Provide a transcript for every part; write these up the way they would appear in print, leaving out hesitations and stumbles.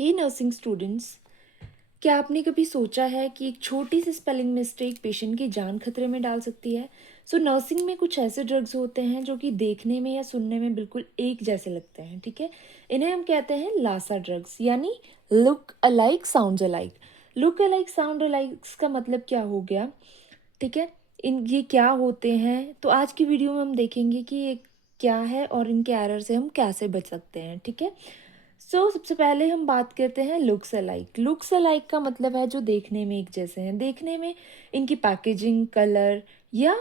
हे nursing students, क्या आपने कभी सोचा है कि एक छोटी सी स्पेलिंग मिस्टेक पेशेंट की जान खतरे में डाल सकती है? नर्सिंग में कुछ ऐसे ड्रग्स होते हैं जो कि देखने में या सुनने में बिल्कुल एक जैसे लगते हैं, ठीक है? इन्हें हम कहते हैं लासा ड्रग्स, यानी look alike sound alike. Look alike sound alikes का मतलब क्या हो गया, ठीक है? इन ये क्या होते हैं, तो आज की वीडियो में हम देखेंगे कि ये क्या है और इनके एरर से हम कैसे बच सकते हैं, ठीक है? सबसे पहले हम बात करते हैं लुक्स अलाइक। लुक्स अलाइक का मतलब है जो देखने में एक जैसे हैं, देखने में इनकी पैकेजिंग, कलर या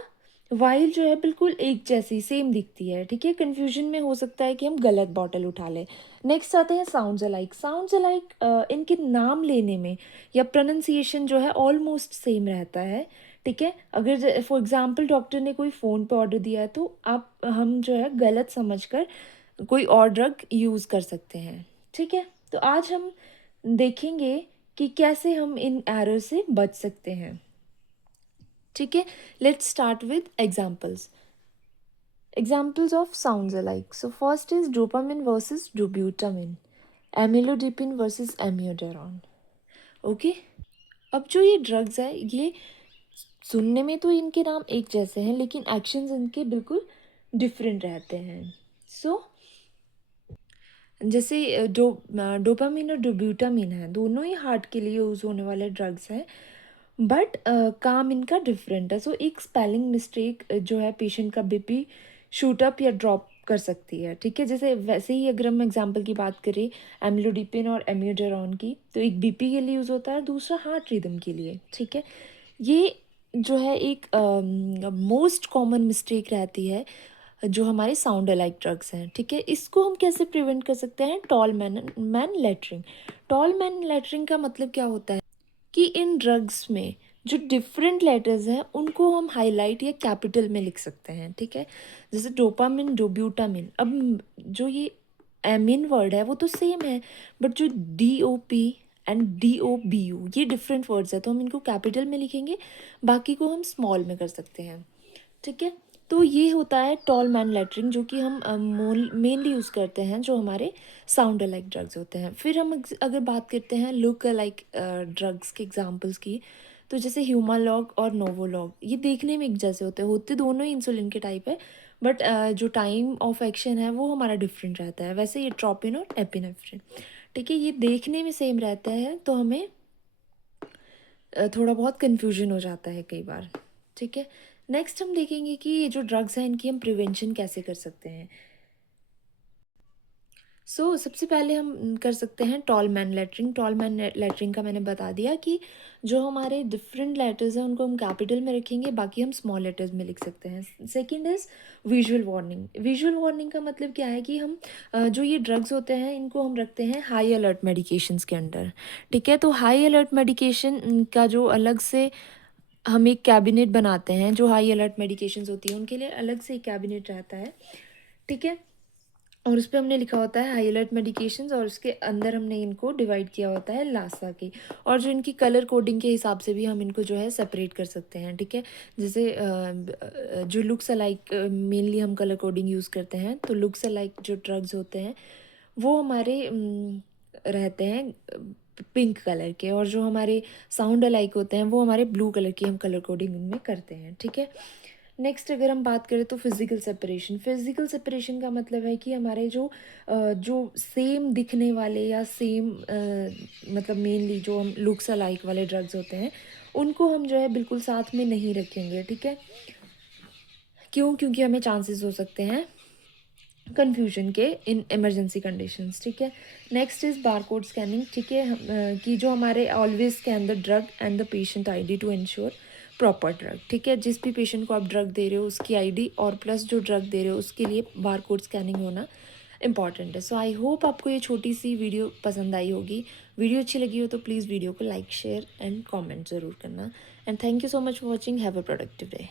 वाइल जो है बिल्कुल एक जैसी सेम दिखती है, ठीक है? कन्फ्यूजन में हो सकता है कि हम गलत बॉटल उठा लें। नेक्स्ट आते हैं साउंड्स अलाइक। साउंड्स अलाइक इनके नाम लेने में या प्रोनंसिएशन जो है ऑलमोस्ट सेम रहता है, ठीक है? अगर फॉर एग्जांपल डॉक्टर ने कोई फ़ोन पे ऑर्डर दिया है तो आप हम जो है गलत समझकर कोई और ड्रग यूज़ कर सकते हैं, ठीक है? तो आज हम देखेंगे कि कैसे हम इन एरर से बच सकते हैं, ठीक है? Let's start with examples. Examples of sounds alike. First is dopamine versus dobutamine, amlodipine versus amiodarone. Okay, अब जो ये ड्रग्स है ये सुनने में तो इनके नाम एक जैसे हैं लेकिन एक्शंस इनके बिल्कुल डिफरेंट रहते हैं। सो जैसे डोपामिन और डोब्यूटामिन है, दोनों ही हार्ट के लिए यूज़ होने वाले ड्रग्स हैं, बट काम इनका डिफरेंट है। एक स्पेलिंग मिस्टेक जो है पेशेंट का बीपी शूट अप या ड्रॉप कर सकती है, ठीक है? जैसे वैसे ही अगर हम एग्जांपल की बात करें एम्लोडिपिन और एम्योडेरॉन की, तो एक बीपी के लिए यूज़ होता है, दूसरा हार्ट रिदम के लिए, ठीक है? ये जो है एक मोस्ट कॉमन मिस्टेक रहती है जो हमारे साउंड अलाइक ड्रग्स हैं, ठीक है? इसको हम कैसे प्रिवेंट कर सकते हैं? Tall man man lettering. Tall man lettering का मतलब क्या होता है कि इन ड्रग्स में जो डिफरेंट लेटर्स हैं उनको हम हाईलाइट या कैपिटल में लिख सकते हैं, ठीक है? जैसे डोपामिन, डोब्यूटामिन। अब जो ये एमिन वर्ड है वो तो सेम है, बट जो D O P and D O B U ये डिफरेंट वर्ड्स है, तो हम इनको कैपिटल में लिखेंगे, बाकी को हम स्मॉल में कर सकते हैं, ठीक है? तो ये होता है टॉल मैन लेटरिंग, जो कि हम मेनली यूज़ करते हैं जो हमारे साउंड अलाइक ड्रग्स होते हैं। फिर हम अगर बात करते हैं लुक अलाइक ड्रग्स के एग्जांपल्स की, तो जैसे ह्यूमालॉग और नोवोलॉग, ये देखने में एक जैसे होते दोनों ही इंसुलिन के टाइप है, बट जो टाइम ऑफ एक्शन है वो हमारा डिफरेंट रहता है। वैसे ये ट्रोपिन और एपिनेफ्रिन, ठीक है, ये देखने में सेम रहता है, तो हमें थोड़ा बहुत कन्फ्यूजन हो जाता है कई बार, ठीक है? नेक्स्ट हम देखेंगे कि ये जो ड्रग्स हैं इनकी हम प्रिवेंशन कैसे कर सकते हैं। सबसे पहले हम कर सकते हैं tall man lettering. Tall man lettering का मैंने बता दिया कि जो हमारे डिफरेंट लेटर्स हैं उनको हम कैपिटल में रखेंगे, बाकी हम स्मॉल लेटर्स में लिख सकते हैं। Second is visual warning. Visual warning का मतलब क्या है कि हम जो ये ड्रग्स होते हैं इनको हम रखते हैं हाई अलर्ट मेडिकेशंस के अंडर, ठीक है? तो हाई अलर्ट मेडिकेशन का जो अलग से हम एक कैबिनेट बनाते हैं, जो हाई अलर्ट मेडिकेशंस होती हैं उनके लिए अलग से एक कैबिनेट रहता है, ठीक है? और उस पे हमने लिखा होता है हाई अलर्ट मेडिकेशंस, और उसके अंदर हमने इनको डिवाइड किया होता है लासा की, और जो इनकी कलर कोडिंग के हिसाब से भी हम इनको जो है सेपरेट कर सकते हैं, ठीक है? जैसे जो लुक्स अलाइक मेनली हम कलर कोडिंग यूज़ करते हैं, तो लुक्स अलाइक जो ड्रग्स होते हैं वो हमारे रहते हैं पिंक कलर के, और जो हमारे साउंड अलाइक होते हैं वो हमारे ब्लू कलर की हम कलर कोडिंग उनमें करते हैं, ठीक है? नेक्स्ट अगर हम बात करें तो फिज़िकल सेपरेशन। फिज़िकल सेपरेशन का मतलब है कि हमारे जो सेम दिखने वाले या सेम मतलब मेनली जो हम लुक्स अलाइक वाले ड्रग्स होते हैं उनको हम जो है बिल्कुल साथ में नहीं रखेंगे, ठीक है? क्यों? क्योंकि हमें चांसेस हो सकते हैं कन्फ्यूजन के इन इमरजेंसी कंडीशंस, ठीक है? नेक्स्ट इज़ बारकोड स्कैनिंग, ठीक है? कि जो हमारे always scan the drug and the patient ID to ensure proper drug, ठीक है? जिस भी पेशेंट को आप ड्रग दे रहे हो उसकी आईडी और प्लस जो ड्रग दे रहे हो उसके लिए बारकोड स्कैनिंग होना इंपॉर्टेंट है। आई होप आपको ये छोटी सी वीडियो पसंद आई होगी। वीडियो अच्छी लगी हो तो प्लीज़ वीडियो को लाइक, शेयर एंड कॉमेंट ज़रूर करना। And thank you so much for watching. Have a productive day.